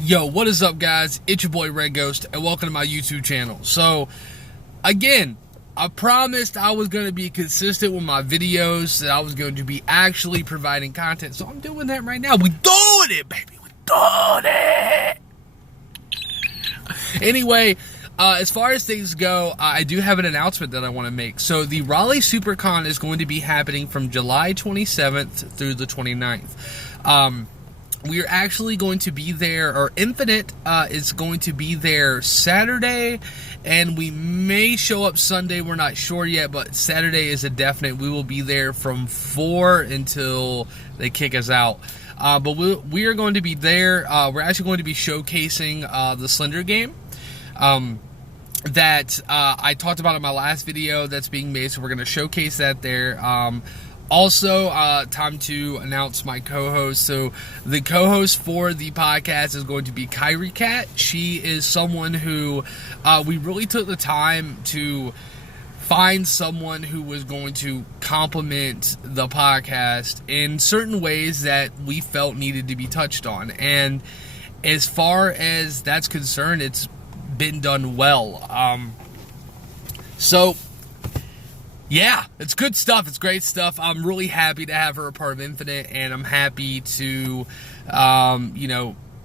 Yo, what is up, guys? It's your boy Red Ghost, and welcome to my YouTube channel. So, again, I promised I was going to be consistent with my videos, that I was going to be actually providing content, so I'm doing that right now. We're doing it, baby. We're doing it. Anyway, as far as things go, I do have an announcement that I want to make. So, the Raleigh SuperCon is going to be happening from July 27th through the 29th. We are actually going to be there, or Nfinite is going to be there Saturday, and we may show up Sunday. We're not sure yet, but Saturday is a definite. We will be there from 4 until they kick us out. But we are going to be there. We're actually going to be showcasing the Slender game that I talked about in my last video that's being made, so we're going to showcase that there. Also, time to announce my co-host. So, the co-host for the podcast is going to be Kyrie Cat. She is someone who we really took the time to find someone who was going to complement the podcast in certain ways that we felt needed to be touched on. And as far as that's concerned, it's been done well. Yeah, it's good stuff. It's great stuff. I'm really happy to have her a part of Nfinite, and I'm happy to,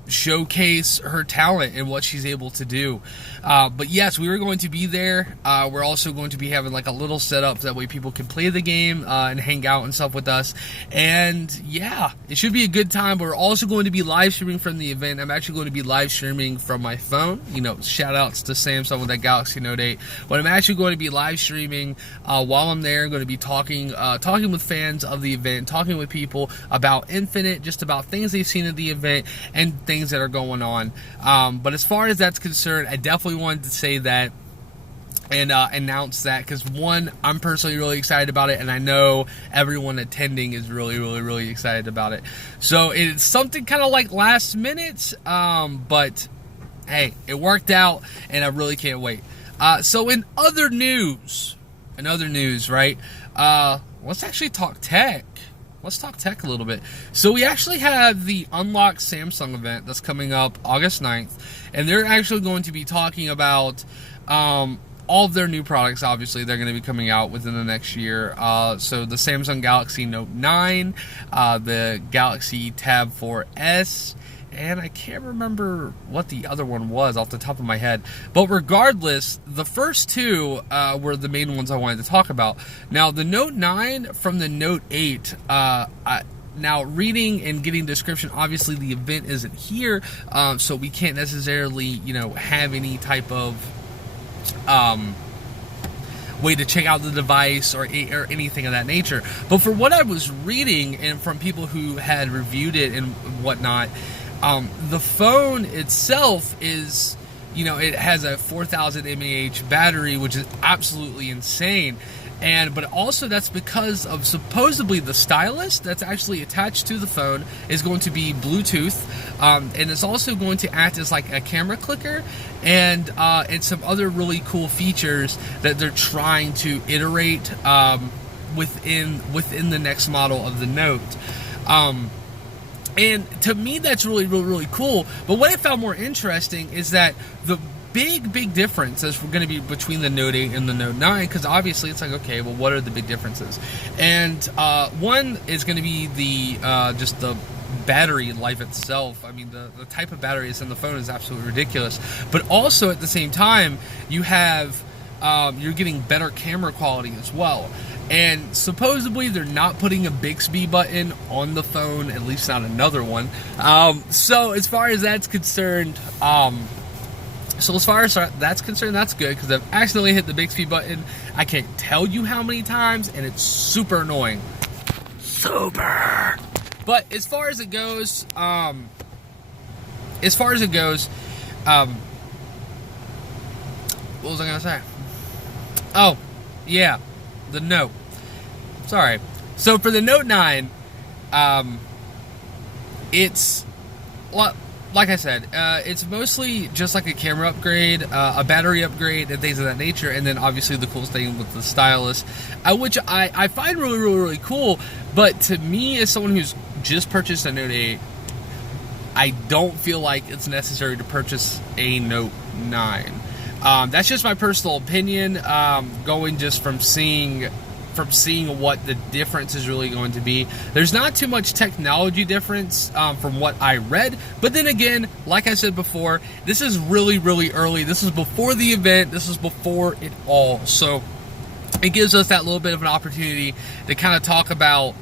showcase her talent and what she's able to do. But yes, we were going to be there. We're also going to be having like a little setup that way people can play the game and hang out and stuff with us. And yeah, it should be a good time. But we're also going to be live streaming from the event. I'm actually going to be live streaming from my phone. Shout outs to Samsung with that Galaxy Note 8. But I'm actually going to be live streaming while I'm there. I'm going to be talking with fans of the event, talking with people about Nfinite, just about things they've seen at the event and things that are going on. But as far as that's concerned, I definitely wanted to say that and announce that, because one, I'm personally really excited about it, and I know everyone attending is really excited about it. So it's something kind of like last minute, but hey, it worked out, and I really can't wait. So in other news, right? Let's actually talk tech. Let's talk tech a little bit. So we actually have the Unlock Samsung event that's coming up August 9th, and they're actually going to be talking about all of their new products. Obviously, they're going to be coming out within the next year. So the Samsung Galaxy Note 9, the Galaxy Tab 4S, and I can't remember what the other one was off the top of my head. But regardless, the first two were the main ones I wanted to talk about. Now, the Note 9 from the Note 8, now reading and getting description, obviously the event isn't here, so we can't necessarily, have any type of way to check out the device or anything of that nature. But for what I was reading and from people who had reviewed it and whatnot, the phone itself is, it has a 4,000 mAh battery, which is absolutely insane. But also that's because of supposedly the stylus that's actually attached to the phone is going to be Bluetooth, and it's also going to act as like a camera clicker, and some other really cool features that they're trying to iterate within the next model of the Note. And to me, that's really cool. But what I found more interesting is that the big difference is going to be between the Note 8 and the Note 9, because obviously it's like, okay, well, what are the big differences? And one is going to be the just the battery life itself. I mean, the type of battery that's in the phone is absolutely ridiculous. But also at the same time, you have you're getting better camera quality as well. And supposedly they're not putting a Bixby button on the phone, at least not another one. So as far as that's concerned, that's good, because I've accidentally hit the Bixby button. I can't tell you how many times, and it's super annoying. Super. But as far as it goes, what was I gonna say? Oh, yeah. The Note. Sorry. So for the Note 9, it's, like I said, it's mostly just like a camera upgrade, a battery upgrade, and things of that nature, and then obviously the coolest thing with the stylus, which I find really, really, really cool. But to me, as someone who's just purchased a Note 8, I don't feel like it's necessary to purchase a Note 9. That's just my personal opinion, going just from seeing what the difference is really going to be. There's not too much technology difference from what I read, but then again, like I said before, this is really, really early. This is before the event. This is before it all. So it gives us that little bit of an opportunity to kind of talk about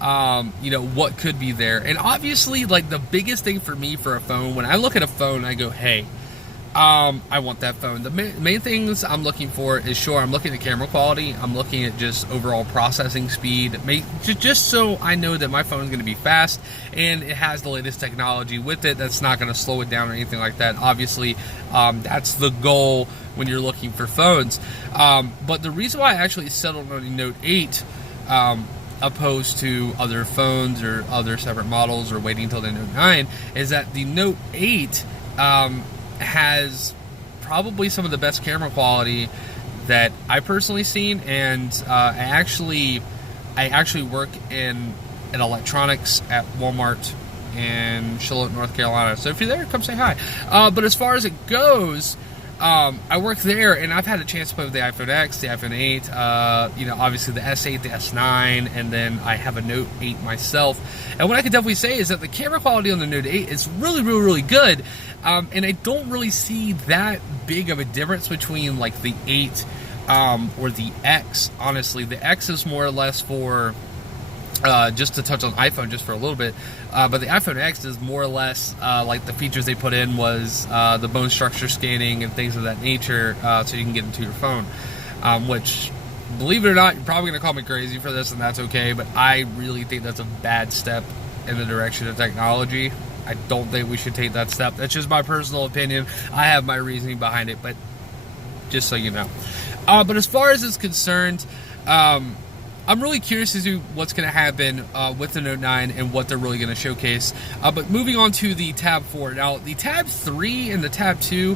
what could be there. And obviously, like, the biggest thing for me for a phone, when I look at a phone, I go, hey, I want that phone. The main things I'm looking for is, sure, I'm looking at camera quality. I'm looking at just overall processing speed, just so I know that my phone is going to be fast and it has the latest technology with it that's not going to slow it down or anything like that. Obviously, that's the goal when you're looking for phones. But the reason why I actually settled on a Note 8, opposed to other phones or other separate models or waiting until the Note 9, is that the Note 8 has probably some of the best camera quality that I personally seen, and I actually work in electronics at Walmart in Charlotte, North Carolina. So if you're there, come say hi. But as far as it goes, I work there, and I've had a chance to play with the iPhone X, the iPhone 8, obviously the S8, the S9, and then I have a Note 8 myself. And what I can definitely say is that the camera quality on the Note 8 is really, really, really good. And I don't really see that big of a difference between, like, the 8 or the X. Honestly, the X is more or less for just to touch on iPhone just for a little bit, but the iPhone X is more or less like the features they put in was the bone structure scanning and things of that nature, so you can get into your phone, which, believe it or not, you're probably going to call me crazy for this, and that's okay, but I really think that's a bad step in the direction of technology. I don't think we should take that step. That's just my personal opinion. I have my reasoning behind it, but just so you know. But as far as it's concerned, I'm really curious to see what's going to happen with the Note 9 and what they're really going to showcase. But moving on to the Tab 4. Now, the Tab 3 and the Tab 2,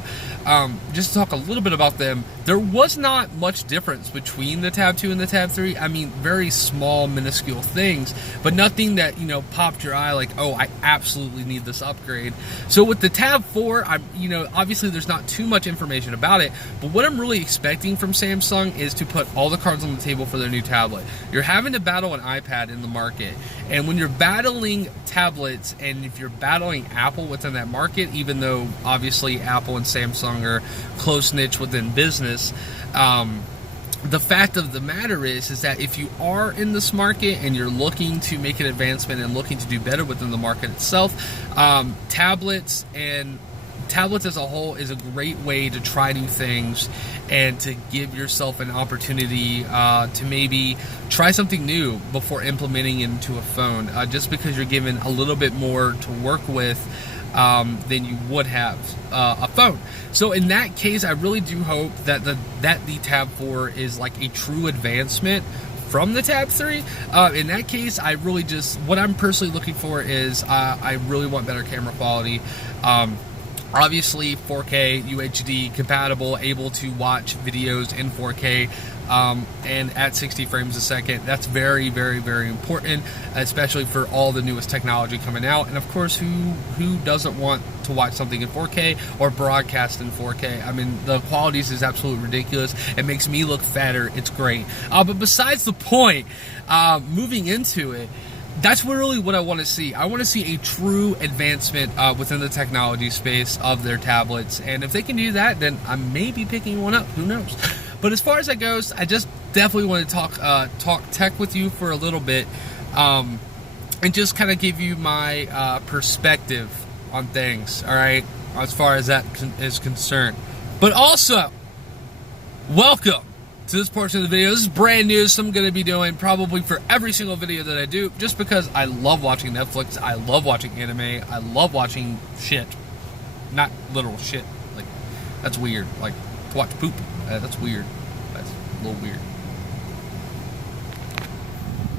just to talk a little bit about them, there was not much difference between the Tab 2 and the Tab 3. I mean, very small, minuscule things, but nothing that, popped your eye like, oh, I absolutely need this upgrade. So with the Tab 4, obviously there's not too much information about it, but what I'm really expecting from Samsung is to put all the cards on the table for their new tablet. You're having to battle an iPad in the market, and when you're battling tablets, and if you're battling Apple within that market, even though obviously Apple and Samsung are close niche within business, the fact of the matter is that if you are in this market and you're looking to make an advancement and looking to do better within the market itself, tablets as a whole is a great way to try new things and to give yourself an opportunity to maybe try something new before implementing it into a phone, just because you're given a little bit more to work with than you would have a phone. So in that case, I really do hope that the Tab 4 is like a true advancement from the Tab 3. In that case, I really just, what I'm personally looking for is I really want better camera quality. Obviously 4K UHD compatible, able to watch videos in 4K and at 60 frames a second. That's very, very, very important, especially for all the newest technology coming out. And of course, who doesn't want to watch something in 4K or broadcast in 4K? I mean, the qualities is absolutely ridiculous. It makes me look fatter. It's great. But besides the point, moving into it, that's really what I want to see. I want to see a true advancement within the technology space of their tablets. And if they can do that, then I may be picking one up. Who knows? But as far as that goes, I just definitely want to talk tech with you for a little bit, and just kind of give you my perspective on things, all right, as far as that is concerned. But also, welcome to this portion of the video. This is brand new, so I'm going to be doing probably for every single video that I do, just because I love watching Netflix, I love watching anime, I love watching shit. Not literal shit. Like, that's weird. Like, to watch poop. That's weird. That's a little weird.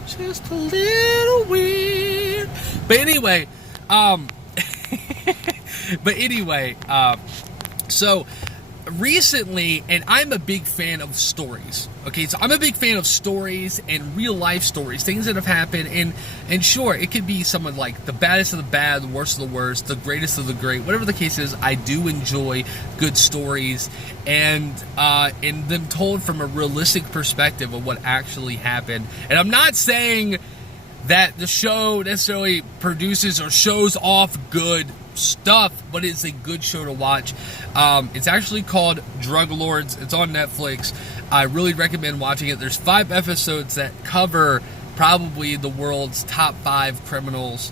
Just a little weird. But anyway, so recently, and I'm a big fan of stories. Okay, so I'm a big fan of stories and real life stories, things that have happened. And sure, it could be someone like the baddest of the bad, the worst of the worst, the greatest of the great, whatever the case is. I do enjoy good stories and them told from a realistic perspective of what actually happened. And I'm not saying that the show necessarily produces or shows off good stuff, but it's a good show to watch. It's actually called Drug Lords. It's on Netflix. I really recommend watching it. There's 5 episodes that cover probably the world's top 5 criminals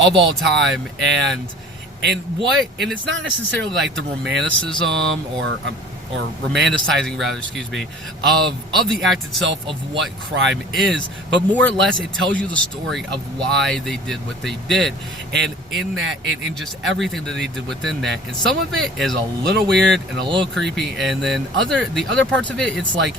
of all time, and it's not necessarily like the romanticism or romanticizing rather, of the act itself of what crime is, but more or less it tells you the story of why they did what they did, and in that, and just everything that they did within that. And some of it is a little weird and a little creepy, and then the other parts of it, it's like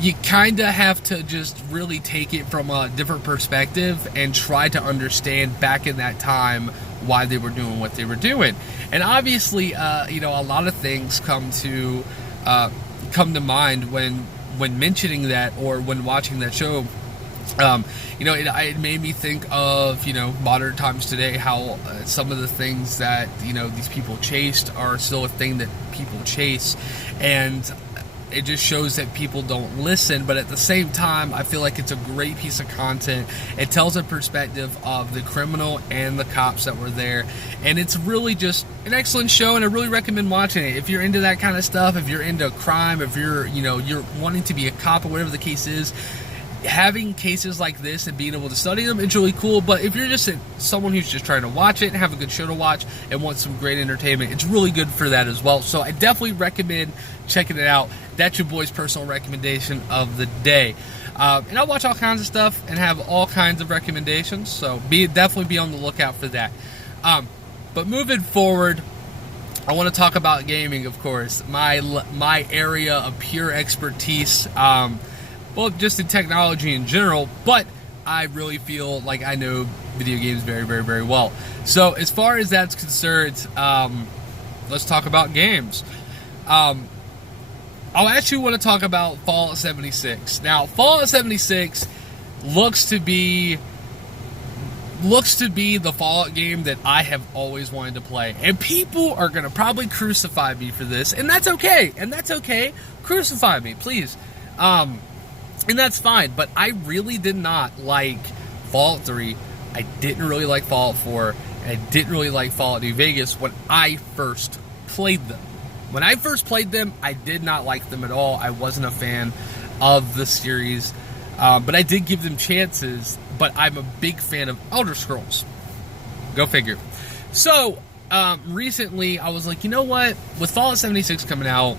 you kind of have to just really take it from a different perspective and try to understand back in that time why they were doing what they were doing. And obviously, a lot of things come to mind when mentioning that or when watching that show. It made me think of, modern times today, how some of the things that, these people chased are still a thing that people chase. And it just shows that people don't listen, but at the same time, I feel like it's a great piece of content. It tells a perspective of the criminal and the cops that were there, and it's really just an excellent show, and I really recommend watching it. If you're into that kind of stuff, if you're into crime, if you're wanting to be a cop or whatever the case is, having cases like this and being able to study them, it's really cool. But if you're just someone who's just trying to watch it and have a good show to watch and want some great entertainment, it's really good for that as well. So I definitely recommend checking it out. That's your boy's personal recommendation of the day. And I watch all kinds of stuff and have all kinds of recommendations, so definitely be on the lookout for that. But moving forward, I want to talk about gaming, of course. My area of pure expertise, well, just in technology in general, but I really feel like I know video games very, very, very well. So as far as that's concerned, let's talk about games. I actually want to talk about Fallout 76. Now, Fallout 76 looks to be the Fallout game that I have always wanted to play. And people are going to probably crucify me for this, and that's okay. Crucify me, please. And that's fine, but I really did not like Fallout 3. I didn't really like Fallout 4, and I didn't really like Fallout New Vegas when I first played them. When I first played them, I did not like them at all. I wasn't a fan of the series, but I did give them chances, but I'm a big fan of Elder Scrolls. Go figure. So, recently, I was like, you know what? With Fallout 76 coming out,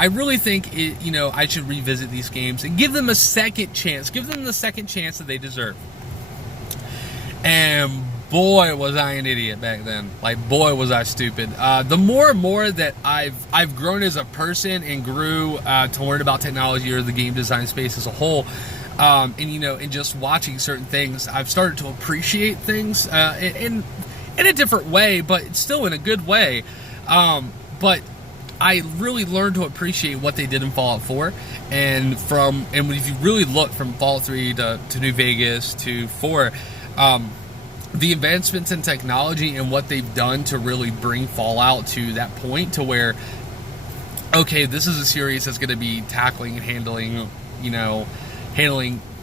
I really think I should revisit these games and give them a second chance. Give them the second chance that they deserve. And boy, was I an idiot back then. Like, boy, was I stupid. The more and more that I've grown as a person and grew to learn about technology or the game design space as a whole, and just watching certain things, I've started to appreciate things in a different way, but it's still in a good way. But I really learned to appreciate what they did in Fallout 4, and if you really look from Fallout 3 to New Vegas to 4, the advancements in technology and what they've done to really bring Fallout to that point to where, okay, this is a series that's going to be tackling and handling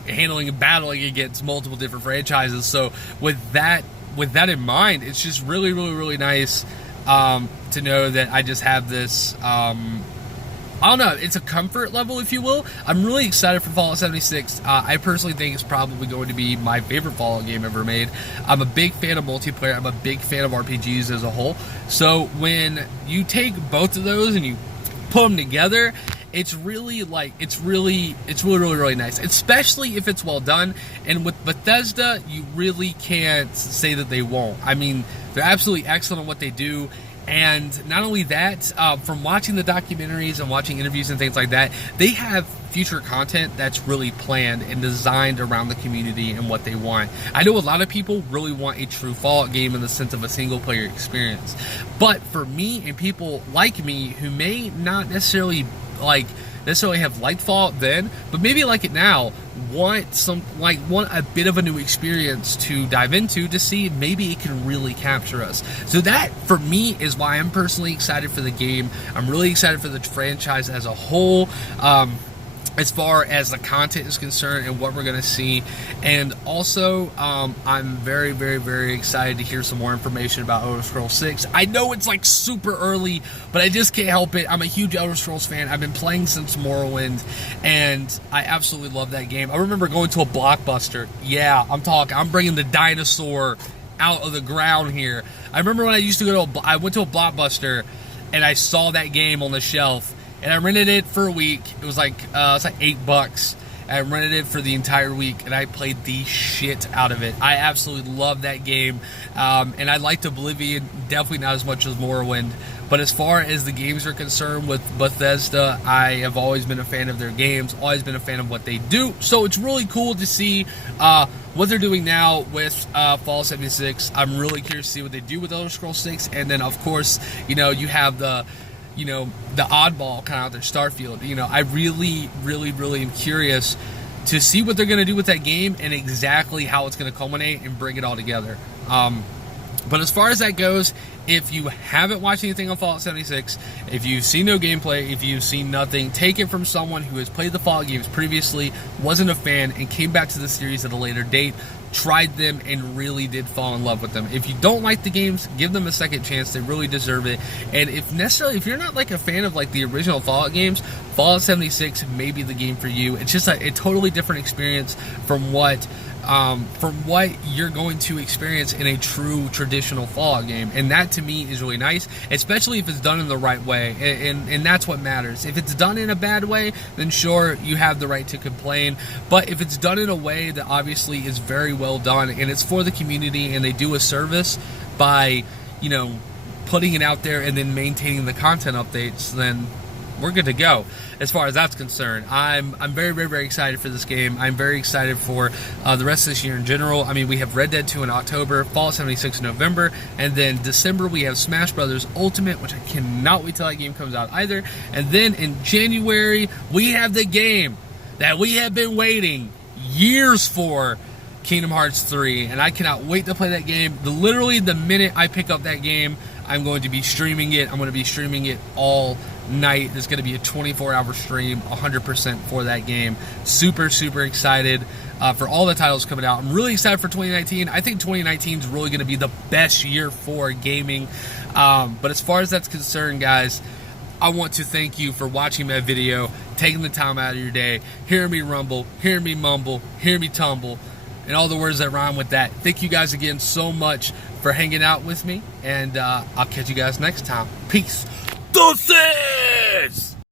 and battling against multiple different franchises. So with that in mind, it's just really, really, really nice to know that I just have this, I don't know, it's a comfort level, if you will. I'm really excited for Fallout 76. I personally think it's probably going to be my favorite Fallout game ever made. I'm a big fan of multiplayer. I'm a big fan of RPGs as a whole. So when you take both of those and you put them together, it's really, really, really nice, especially if it's well done. And with Bethesda, you really can't say that they won't. I mean, they're absolutely excellent at what they do. And not only that, from watching the documentaries and watching interviews and things like that, they have future content that's really planned and designed around the community and what they want. I know a lot of people really want a true Fallout game in the sense of a single player experience, but for me and people like me who may not necessarily have liked Fallout then, but maybe like it now, want a bit of a new experience to dive into to see maybe it can really capture us. So that for me is why I'm personally excited for the game. I'm really excited for the franchise as a whole. As far as the content is concerned and what we're going to see. And also, I'm very, very, very excited to hear some more information about Elder Scrolls 6. I know it's like super early, but I just can't help it. I'm a huge Elder Scrolls fan. I've been playing since Morrowind, and I absolutely love that game. I remember going to a Blockbuster. Yeah, I'm bringing the dinosaur out of the ground here. I remember when I used to I went to a Blockbuster, and I saw that game on the shelf, and I rented it for a week. It was like $8. I rented it for the entire week, and I played the shit out of it. I absolutely love that game, and I liked Oblivion, definitely not as much as Morrowind. But as far as the games are concerned with Bethesda, I have always been a fan of their games, always been a fan of what they do. So it's really cool to see what they're doing now with Fallout 76. I'm really curious to see what they do with Elder Scrolls 6, and then of course, you have the oddball kind of out there, Starfield. I really, really, really am curious to see what they're going to do with that game and exactly how it's going to culminate and bring it all together. But as far as that goes, if you haven't watched anything on Fallout 76, if you've seen no gameplay, if you've seen nothing, take it from someone who has played the Fallout games previously, wasn't a fan, and came back to the series at a later date, tried them, and really did fall in love with them. If you don't like the games, give them a second chance. They really deserve it. And if you're not like a fan of like the original Fallout games, Fallout 76 may be the game for you. It's just a totally different experience from what you're going to experience in a true traditional Fallout game. And that to me is really nice, especially if it's done in the right way, and that's what matters. If it's done in a bad way, then sure, you have the right to complain, but if it's done in a way that obviously is very well done and it's for the community and they do a service by putting it out there and then maintaining the content updates, then we're good to go as far as that's concerned. I'm very, very, very excited for this game. I'm very excited for the rest of this year in general. I mean, we have Red Dead 2 in October, Fallout 76 in November, and then December we have Smash Brothers Ultimate, which I cannot wait till that game comes out either. And then in January, we have the game that we have been waiting years for, Kingdom Hearts 3, and I cannot wait to play that game. Literally the minute I pick up that game, I'm going to be streaming it. I'm going to be streaming it all night. There's going to be a 24-hour stream, 100% for that game. Super, super excited for all the titles coming out. I'm really excited for 2019. I think 2019 is really going to be the best year for gaming. But as far as that's concerned, guys, I want to thank you for watching my video, taking the time out of your day, hearing me rumble, hearing me mumble, hearing me tumble, and all the words that rhyme with that. Thank you guys again so much for hanging out with me, and I'll catch you guys next time. Peace. Deuces!